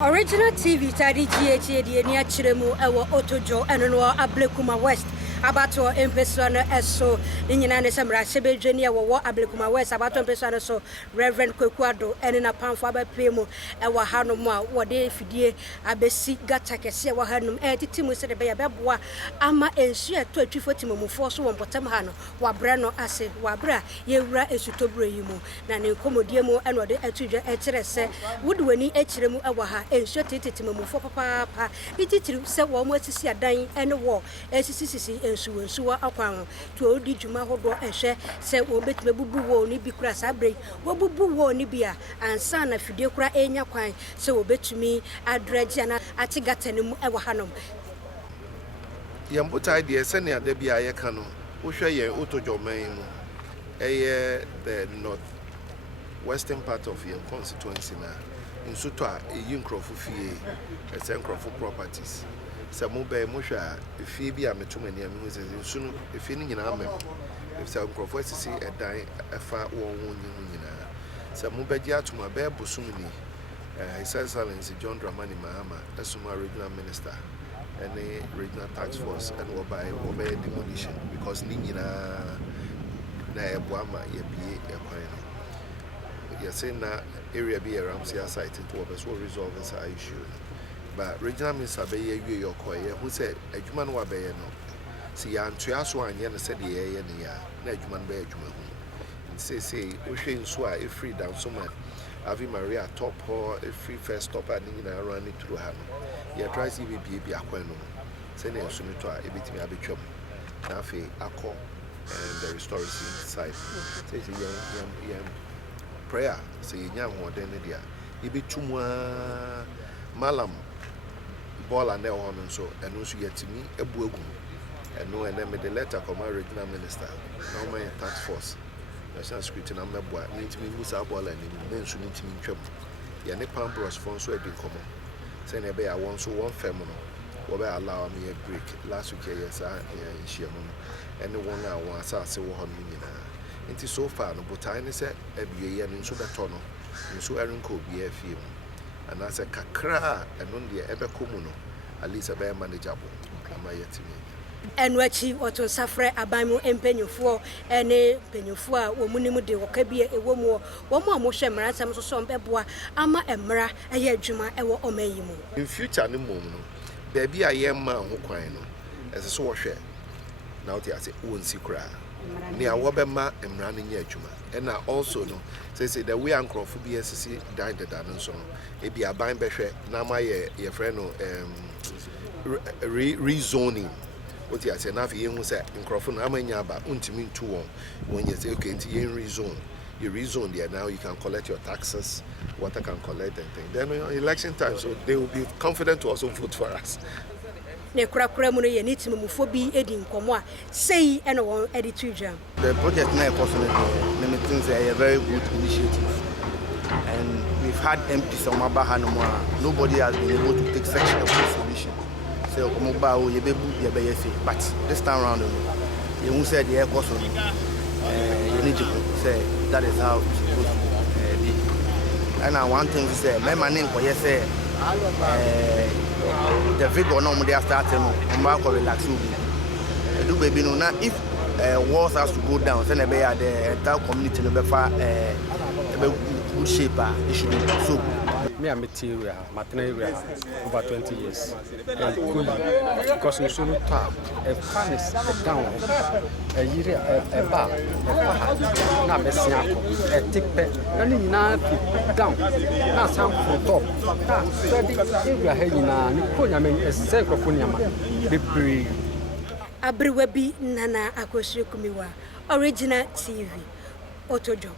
Original TV tadi GH di ni achiremu ewo Otorjor eno no Ablekuma West abato empeso no eso nyina ne semra sebedwe ne ewo Ablekuma West abato empeso no so Rev Kweku Addo ene na pamfo abapemu ewo hanom a wode fidie abesi gata kese ewo hanom titimu se de be beboa ama ensu eto atwifo timomufo so wonpotam ha no wabre no ase wabra yewura esutobro yimu na ne komodiemu eno de atudwa ekire se wudwani ekiremu ewo ha ensu tititimomufo papa ititiru se wo mo asisi adan ene wo asisi ensu akwan to odi djuma hodo ehwe se wo betime bubu wo ni bi kura sabre wo bubu wo ni bia ansa na fidie kura enya kwan se wo betumi adredge na atigatanemu ewo hanom yambuta idea se ne ade bia ye ka no wo hwe ye Otorjor man mu eye the north western part of your constituency na nso to a yinkrofo fie esenkrofo properties se mo be mo hwa fie bi a metomani am hu se nso no fie ni nyina am se nkrofo asisi edan efa won nyina se mo be gi atoma be bosum ni His Excellency John Dramani Mahama Esuma regional minister and the regional task force and obey demolition because ni nyina na ebuama ye bie ekwan you're saying that area be around CR site to resolve this issue. But regional minister be your coy, who said a human wa be no. See, and Triaso and Yana said the air and ya, Nedjuman be Juman. Say, Ushin Swa, a free down so much. Avi Maria top or a free first stop and in a run it through Hano. Ya tries to be aquano. Send a soon to a bit me a bit chum. Nafi, Ako, and the restoration site. Say, young. Prayer say nyam ho den dia ibitumwa malam bola na ho no so eno so yatimi ebu egu eno ene me the letter come regional minister na my task force national security na meboa nitimi musa bola ni me nso nitimi ntwam ya ne pambros fon so edi komo say na be ya won so won fam no wo be allow me a break last week yes ya nhia mo ene won a won asase wo ho no nyina Inti so far no but I say ebiye ye no so beto no nso erenko bi afie mu and I say kakra eno de ebekomu no at least be manageable ama yetimi enwachi oto safre abanmu empenyufo ene penyufo a wo munimu de woka bia ewo mu wo mu amohwe mransam so so mbeboa ama emra eye adwuma ewo omayimu in future ne mom no baby aye ma ho kwan no ese so wo hwe na wo ti ase wonsi kura ni awobema emra no nya adwuma and also no say the way ankrofo bi asisi dan deda no so no e bi aban behwe na ma ye friend no rezoning what you say na fi hu say nkrofo no amanya aba untimi ntu won when you say okay nti yen rezone you rezone there now you can collect your taxes water can collect and thing then election time so they will be confident to also vote for us. Ne kura mu no ye nitimumufo bi edi nkomo a sei ene won edi tudwa the project na personally me think say a very good initiative and we've had MPs on Mabaha no more nobody has been able to take such a good solution say omoba o ye bebu ye be yefe but this time around you who said the air cost you need to say that is how it's supposed to be and one thing to say my name for yes say the vigor no they are starting on go relax do baby no now if walls has to go down then be the entire community no be far good shape it should be so me am material material over 20 years and cool because we should talk a furnace down a year a bar na be siako a tipe and na down na some for top na study area he na ni konya men a microphone yama be free Abrewa bi nana akosua kumiwa Original TV Otorjor.